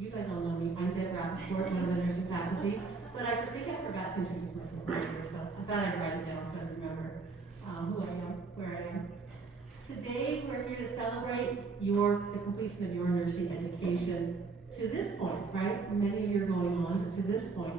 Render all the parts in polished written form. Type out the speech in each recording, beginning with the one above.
You guys all know me. I'm Deb Rappaport, one of the nursing faculty, but I think I forgot to introduce myself earlier, so I thought I'd write it down so I remember who I am, where I am. Today, we're here to celebrate the completion of your nursing education to this point, right? Many of you are going on, but to this point,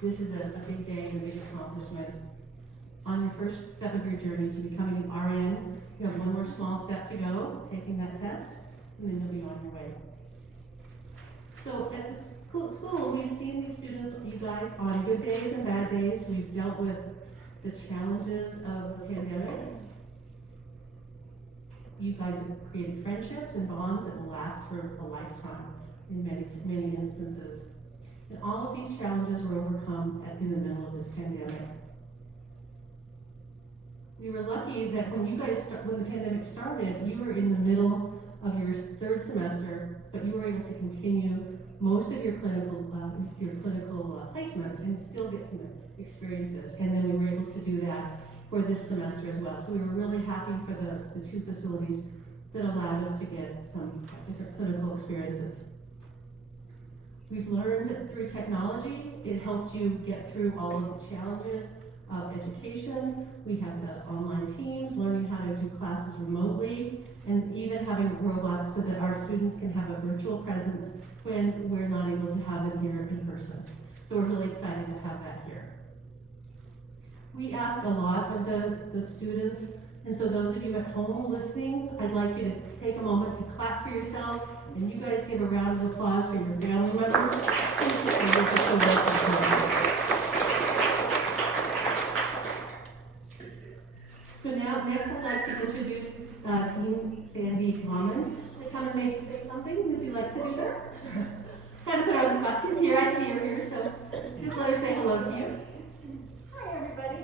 this is a big day and a big accomplishment. On your first step of your journey to becoming an RN, you have one more small step to go, taking that test, and then you'll be on your way. So at the school, we've seen these students, you guys, on good days and bad days. We've dealt with the challenges of the pandemic. You guys have created friendships and bonds that will last for a lifetime in many instances. And all of these challenges were overcome in the middle of this pandemic. We were lucky that when the pandemic started, you were in the middle of your third semester, but you were able to continue most of your clinical placements and still get some experiences. And then we were able to do that for this semester as well. So we were really happy for the two facilities that allowed us to get some different clinical experiences. We've learned through technology. It helped you get through all of the challenges of education. We have the online teams, learning how to do classes remotely, and even having robots so that our students can have a virtual presence when we're not able to have them here in person. So we're really excited to have that here. We ask a lot of the students, and so those of you at home listening, I'd like you to take a moment to clap for yourselves, and you guys give a round of applause for your family members. So now, next I'd like to introduce Dean Sandy Common to come and maybe say something. Would you like to do that? Kind of put her on the spot. She's here, I see her here, so just let her say hello to you. Hi everybody.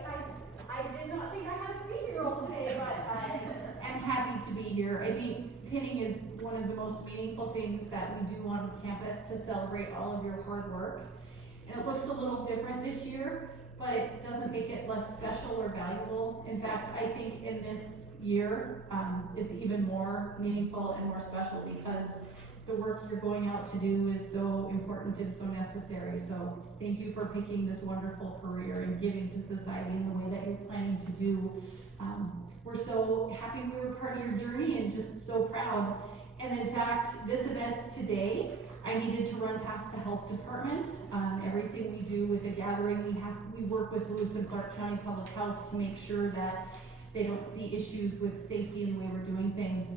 I did not think I had a speaking role today, but I am happy to be here. I think pinning is one of the most meaningful things that we do on campus to celebrate all of your hard work. And it looks a little different this year, but it doesn't make it less special or valuable. In fact, I think in this year, it's even more meaningful and more special because the work you're going out to do is so important and so necessary. So thank you for picking this wonderful career and giving to society in the way that you're planning to do. We're so happy we were part of your journey and just so proud. And in fact, this event today, I needed to run past the health department. Everything we do with the gathering, we work with Lewis and Clark County Public Health to make sure that they don't see issues with safety and the way we're doing things.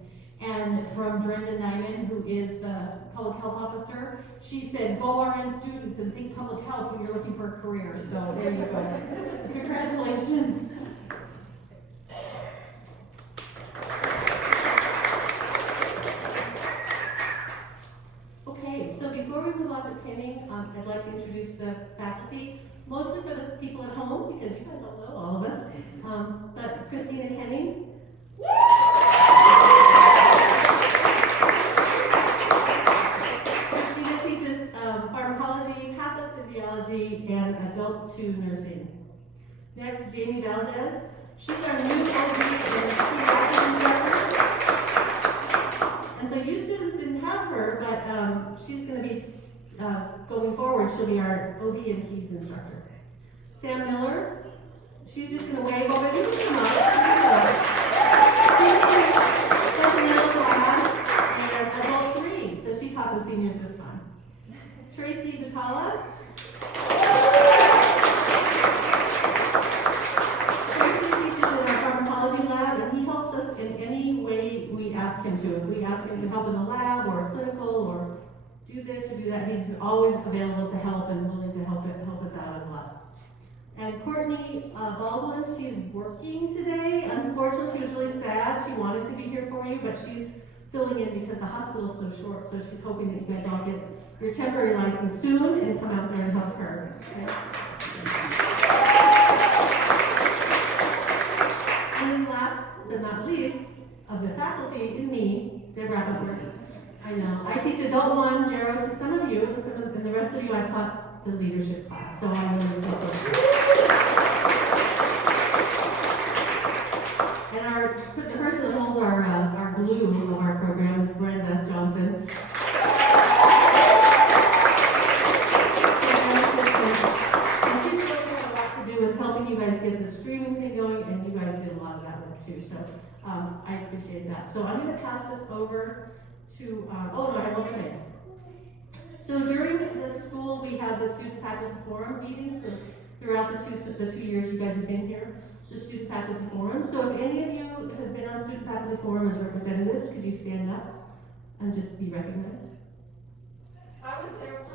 And from Brenda Nyman, who is the public health officer, she said, go RN students and think public health when you're looking for a career. So there you go. Congratulations. Okay, so before we move on to pinning, I'd like to introduce the faculty, mostly for the people at home, because you guys all know all of us, but Christina Kenning. Christina teaches pharmacology, pathophysiology, and adult 2 nursing. Next, Jamie Valdez. She's our new OB and pediatric. And so you students didn't have her, but she's going to be, going forward, she'll be our OB and Peds instructor. Sam Miller, she's just going to wave over you. Come on. She's personnel class and adult 3, so she taught the seniors this time. Tracy Batala. Tracy teaches in our pharmacology lab, and he helps us in any way we ask him to. If we ask him to help in the lab or clinical or do this or do that, he's always available to help and willing to help us out a lot. And Courtney Baldwin, she's working today. Unfortunately, she was really sad. She wanted to be here for you, but she's filling in because the hospital's so short, so she's hoping that you guys all get your temporary license soon and come out there and help her. Okay? And then last but not least, of the faculty is me, Deb Rappaport. I know. I teach adult 1, Gero, to some of you, and the rest of you I've taught the leadership class, so I'm really grateful. And the person that holds our glue of our program is Brenda Johnson. that. So I'm going to pass this over to, oh no, I won't finish. So during the school, we have the student faculty forum meetings. So throughout the two years you guys have been here, the student faculty forum. So if any of you have been on student faculty forum as representatives, could you stand up and just be recognized? I was there once.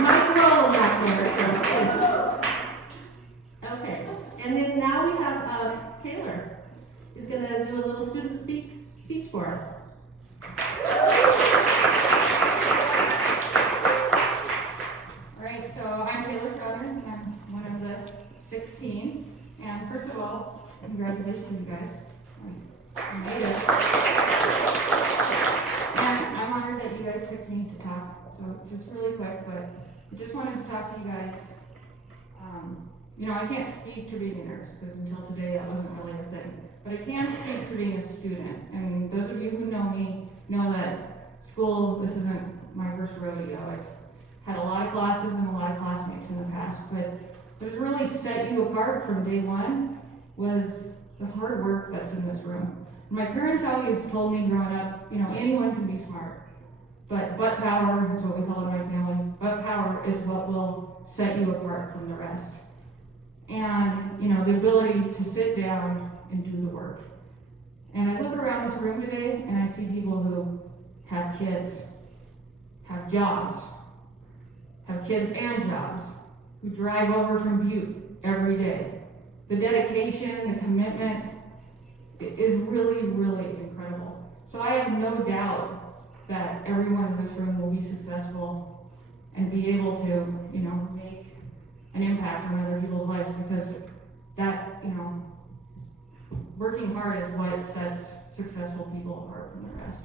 Mike's rolling back there, so. Okay, and then now we have Taylor is going to do a little student speech for us. All right, so I'm Taylor Crowder. I'm one of the 16. And first of all, congratulations, you guys. You made it. And I'm honored that you guys picked me to talk. So just really quick, but I just wanted to talk to you guys. I can't speak to being a nurse because until today that wasn't really a thing. But I can speak to being a student. And those of you who know me know that school, this isn't my first rodeo. I've had a lot of classes and a lot of classmates in the past, but what has really set you apart from day one was the hard work that's in this room. My parents always told me growing up, anyone can be smart, but butt power is what we call it in my family. Butt power is what will set you apart from the rest. And, the ability to sit down and do the work. And I look around this room today and I see people who have kids, have jobs, have kids and jobs, who drive over from Butte every day. The dedication, the commitment is really, really incredible. So I have no doubt that everyone in this room will be successful and be able to, make an impact on other people's lives, because that, working hard is what sets successful people apart from the rest.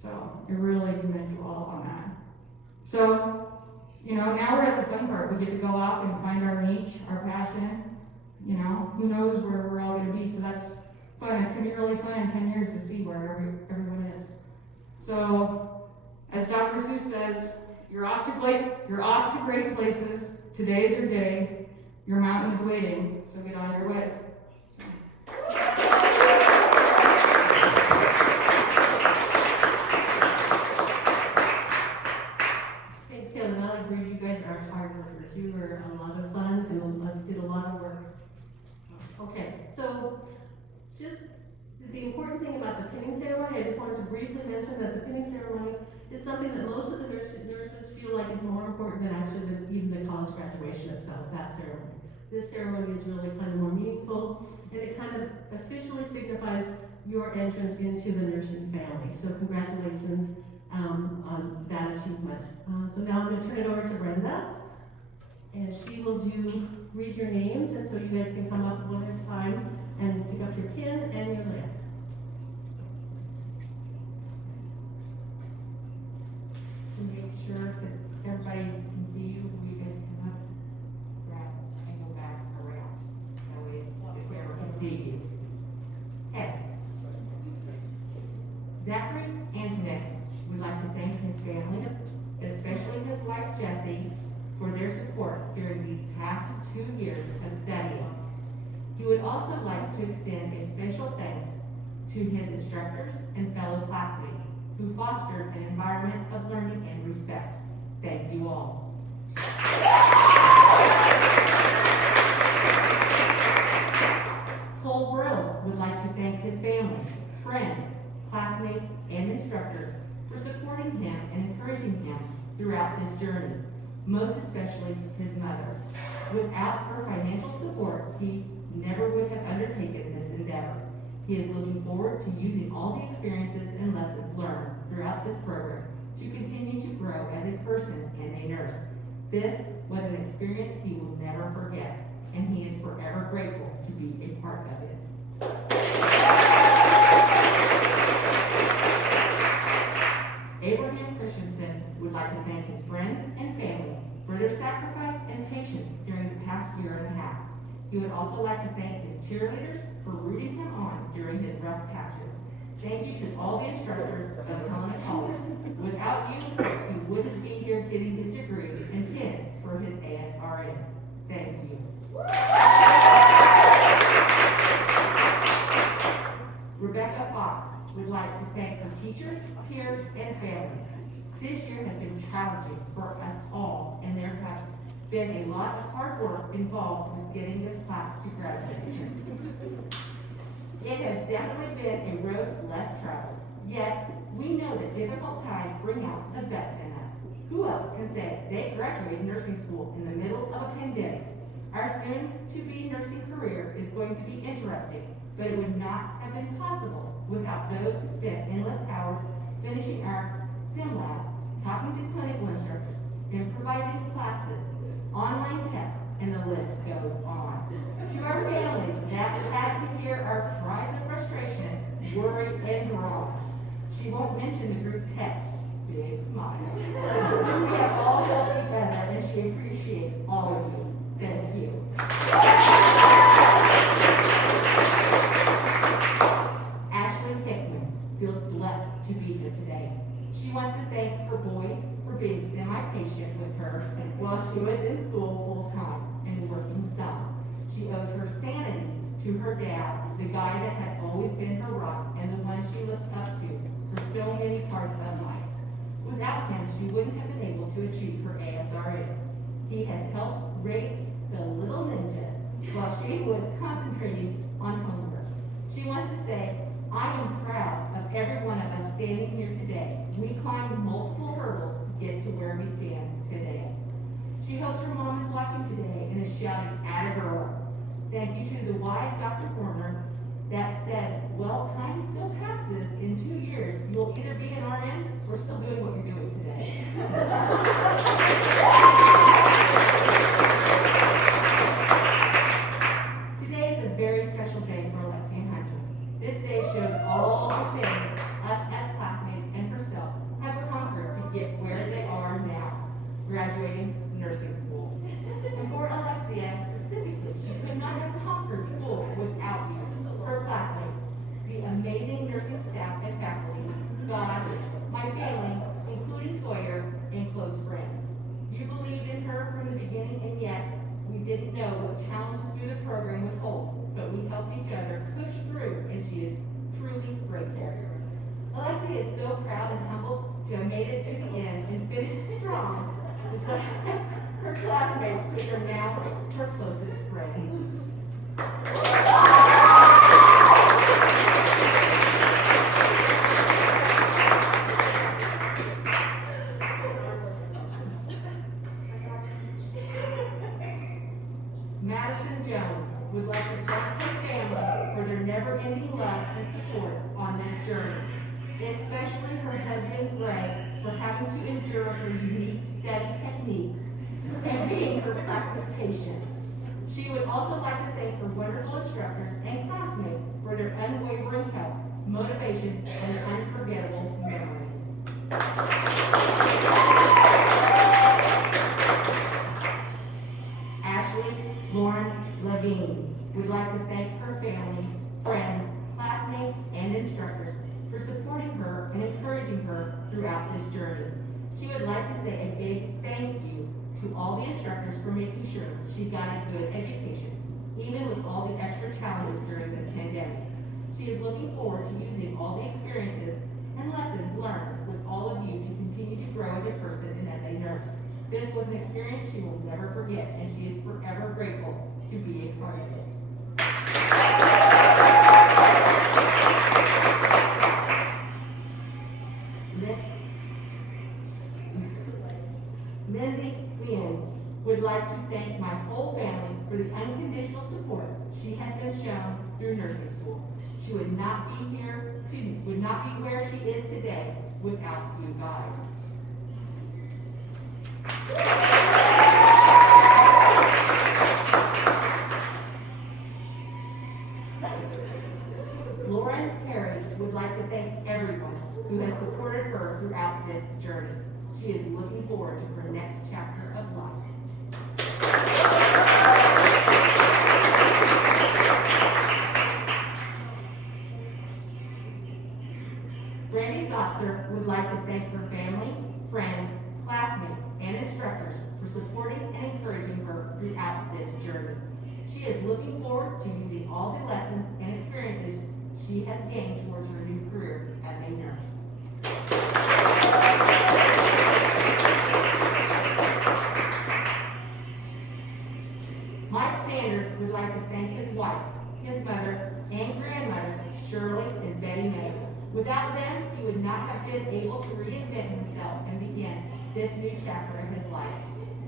So I really commend you all on that. So, now we're at the fun part. We get to go off and find our niche, our passion. Who knows where we're all going to be. So that's fun. It's going to be really fun in 10 years to see where everyone is. So, as Dr. Seuss says, you're off to great places. Today's your day. Your mountain is waiting. So get on your way. Thanks, Taylor. I agree. You guys are hard workers. You were a lot of fun and did a lot of work. Okay, so just the important thing about the pinning ceremony, I just wanted to briefly mention that the pinning ceremony is something that most of the nurses feel like is more important than actually even the college graduation itself, that ceremony. This ceremony is really kind of more meaningful, and it kind of officially signifies your entrance into the nursing family. So congratulations on that achievement. So now I'm going to turn it over to Brenda, and she will read your names, and so you guys can come up one at a time and pick up your pin and your lamp. To make sure that everybody can see you, will you guys come up, grab, and go back around? That way, the camera can see you. Okay. Zachary Antoinette would like to thank his family, especially his wife Jessie, for their support during these past 2 years of studying. He would also like to extend a special thanks to his instructors and fellow classmates who fostered an environment of learning and respect. Thank you all. Cole Brill would like to thank his family, friends, classmates, and instructors for supporting him and encouraging him throughout this journey, most especially his mother. Without her financial support, he never would have undertaken this endeavor. He is looking forward to using all the experiences and lessons learned throughout this program to continue to grow as a person and a nurse. This was an experience he will never forget, and he is forever grateful to be a part of it. Abraham Christensen would like to thank his friends and family for their sacrifice and patience during the past year and a half. He would also like to thank his cheerleaders for rooting him on during his rough patches. Thank you to all the instructors of Helena College. Without you, he wouldn't be here getting his degree and pin for his ASRN. Thank you. Rebecca Fox would like to thank her teachers, peers, and family. This year has been challenging for us all, and there have been a lot of hard work involved with getting this class to graduation. It has definitely been a road less traveled, yet we know that difficult times bring out the best in us. Who else can say they graduated nursing school in the middle of a pandemic? Our soon-to-be nursing career is going to be interesting, but it would not have been possible without those who spent endless hours finishing our sim labs, talking to clinical instructors, improvising classes, online tests, and the list goes on. To our families that had to hear our cries of frustration, worry, and drama. She won't mention the group text. Big smile. We have all helped each other, and she appreciates all of you. Thank you. Ashley Hickman feels blessed to be here today. She wants to thank her boys for being semi-patient with her while she was in school full-time and working some. She owes her sanity to her dad, the guy that has always been her rock and the one she looks up to for so many parts of life. Without him, she wouldn't have been able to achieve her ASRN. He has helped raise the little ninjas while she was concentrating on homework. She wants to say, I am proud of every one of us standing here today. We climbed multiple hurdles to get to where we stand today. She hopes her mom is watching today and is shouting, "Atta girl." Thank you to the wise Dr. Horner that said, well, time still passes. In 2 years, you'll either be an RN or still doing what you're doing today. Today is a very special day for Alexia and Hunter. This day shows all the things us as classmates and herself have conquered to get where they are now, graduating nursing school. And for Alexia specifically, she could not have conquered school without you, her classmates, the amazing nursing staff and faculty, God, my family, including Sawyer, and close friends. You believed in her from the beginning, and yet we didn't know what challenges through the program would hold, but we helped each other push through, and she is truly grateful. Alexia is so proud and humbled to have made it to the end and finished strong beside her classmates, which are now her closest friends. Madison Jones would like to thank her family for their never-ending love and support on this journey, especially her husband Greg for having to endure her unique study techniques and being her practice patient. She would also like to thank her wonderful instructors and classmates for their unwavering help, motivation, and unforgettable memories. Ashley Lauren Levine would like to thank her family, friends, classmates, and instructors for supporting her and encouraging her throughout this journey. She would like to say a big thank you to all the instructors for making sure she got a good education, even with all the extra challenges during this pandemic. She is looking forward to using all the experiences and lessons learned with all of you to continue to grow as a person and as a nurse. This was an experience she will never forget, and she is forever grateful to be a part of it. Lindsay Lynn would like to thank my whole family for the unconditional support she has been shown through nursing school. She would not be where she is today without you guys. Lauren Perry would like to thank everyone who has supported her throughout this journey. She is looking forward to her next chapter of life. Brandy Sotzer would like to thank her family, friends, classmates, and instructors for supporting and encouraging her throughout this journey. She is looking forward to using all the lessons and experiences she she has gained towards her new career as a nurse. Mike Sanders would like to thank his wife, his mother, and grandmothers, Shirley and Betty May. Without them, he would not have been able to reinvent himself and begin this new chapter of his life.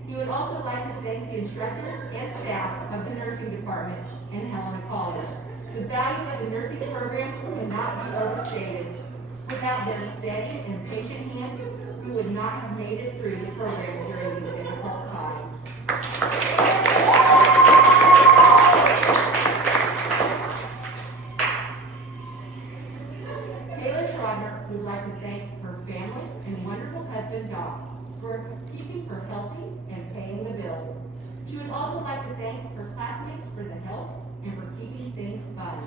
He would also like to thank the instructors and staff of the nursing department in Helena College. The value of the nursing program cannot be overstated. Without their steady and patient hands, we would not have made it through the program during these difficult times. Would like to thank her family and wonderful husband, Doc, for keeping her healthy and paying the bills. She would also like to thank her classmates for the help and for keeping things fun.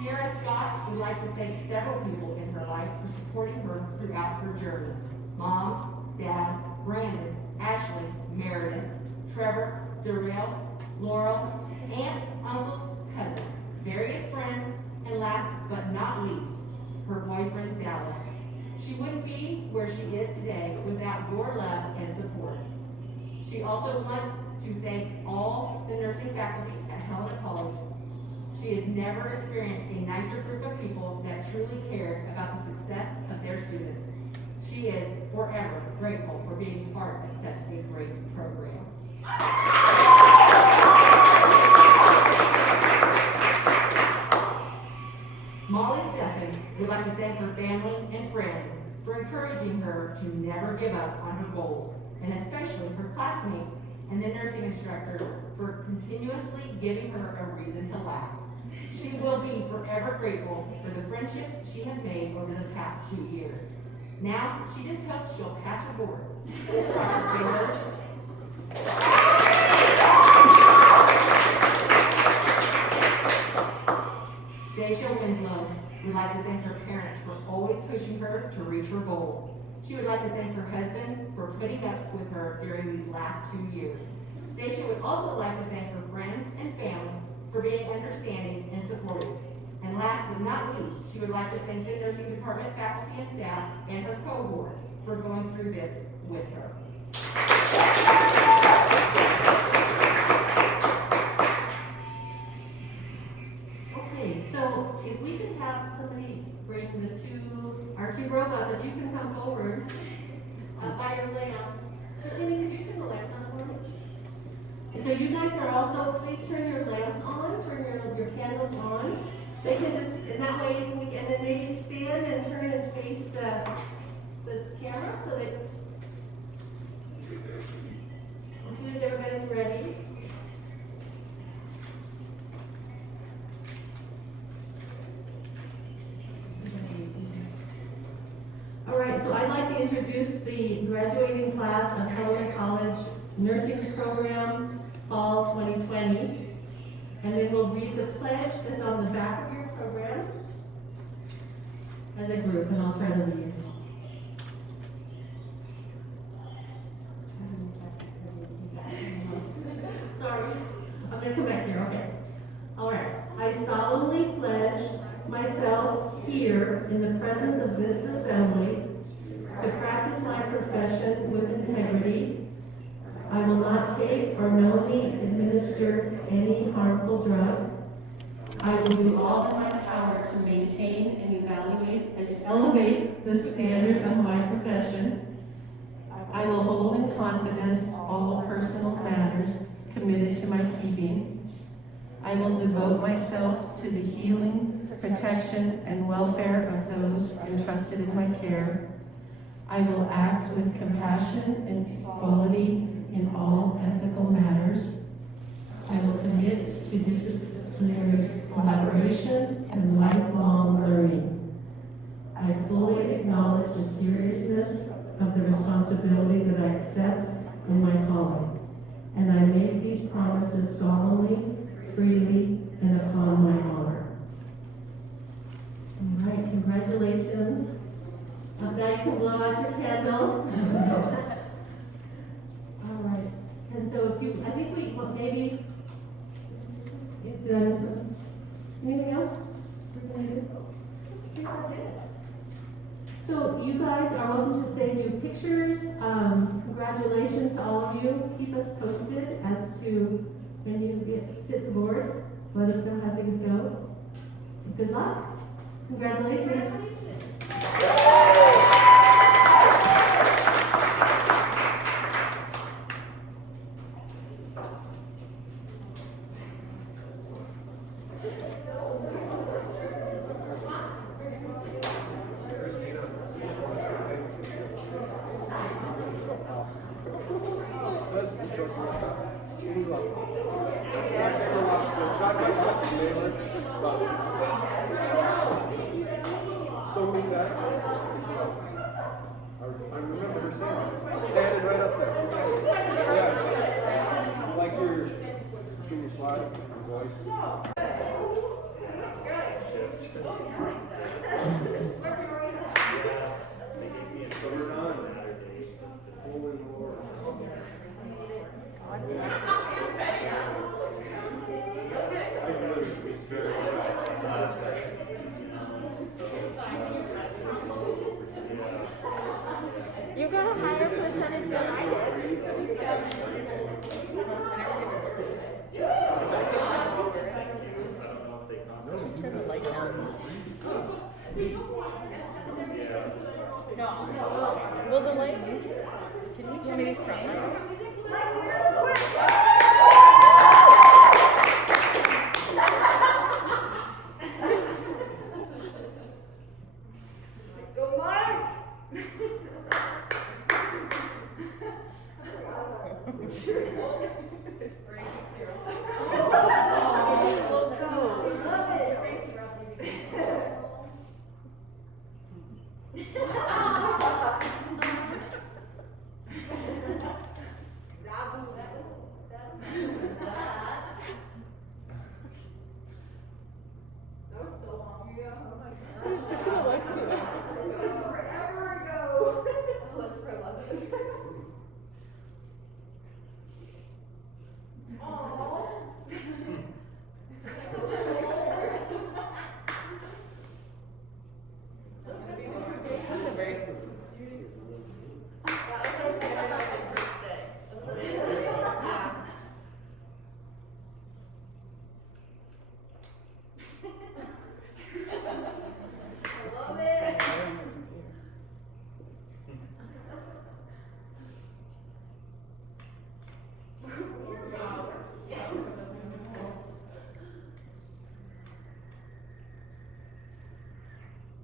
Sierra Scott would like to thank several people in her life for supporting her throughout her journey. Mom, Dad, Brandon, Ashley, Meredith, Trevor, Zuriel, Laurel, aunts, uncles, cousins, various friends, and last but not least, her boyfriend, Dallas. She wouldn't be where she is today without your love and support. She also wants to thank all the nursing faculty at Helena College. She has never experienced a nicer group of people that truly care about the success of their students. She is forever grateful for being part of such a great program. Molly Steffen would like to thank her family and friends for encouraging her to never give up on her goals, and especially her classmates and the nursing instructors for continuously giving her a reason to laugh. She will be forever grateful for the friendships she has made over the past 2 years. Now, she just hopes she'll pass her board. Please cross your fingers. Stacia Winslow would like to thank her parents for always pushing her to reach her goals. She would like to thank her husband for putting up with her during these last 2 years. Stacia would also like to thank her friends and family for being understanding and supportive. And last but not least, she would like to thank the nursing department faculty and staff and her cohort for going through this with her. Okay, so if we could have somebody bring our two robots, if you can come forward by your lamps. Christina, could you turn the lamps on for me? And so you guys are also, please turn your lamps on, turn your candles on. They can just, in that way, and then maybe stand and turn and face the camera so that as soon as everybody's ready. All right, so I'd like to introduce the graduating class of Helena College Nursing Program Fall 2020. And then we'll read the pledge that's on the back of your program as a group, and I'll try to lead. Sorry, I'm going to come back here, okay. All right, I solemnly pledge myself here in the presence of this assembly to practice my profession with integrity. I will not take or knowingly administer any harmful drug. I will do all in my power to maintain and evaluate and elevate the standard of my profession. I will hold in confidence all personal matters committed to my keeping. I will devote myself to the healing, protection, and welfare of those entrusted in my care. I will act with compassion and equality in all ethical matters. I will commit to disciplinary collaboration and lifelong learning. I fully acknowledge the seriousness of the responsibility that I accept in my calling, and I make these promises solemnly, freely, and upon my honor. All right, congratulations. Now you can blow out your candles. All right, and I think well, maybe, did I miss something? Anything else? We're gonna do? I think that's it. So you guys are welcome to stay and do pictures. Congratulations to all of you. Keep us posted as to when you sit the boards. Let us know how things go. Good luck. Congratulations. I remember her saying, standing right up there. Yeah. Like your slides, your voice. So we're done. Holy Lord. You got a higher percentage than I did. Turn the light down. No. Will the light? Can we turn these front lights?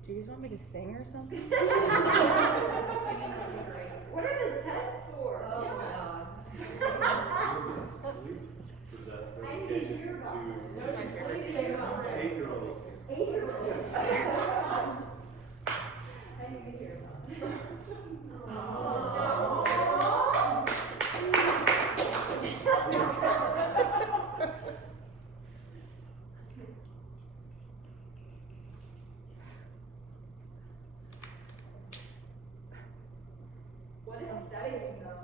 Do you guys want me to sing or something? What are the tents for? Oh, God. Is that presentation to My favorite. 8-year-olds? 8-year-olds. I need to hear about it. What is studying though?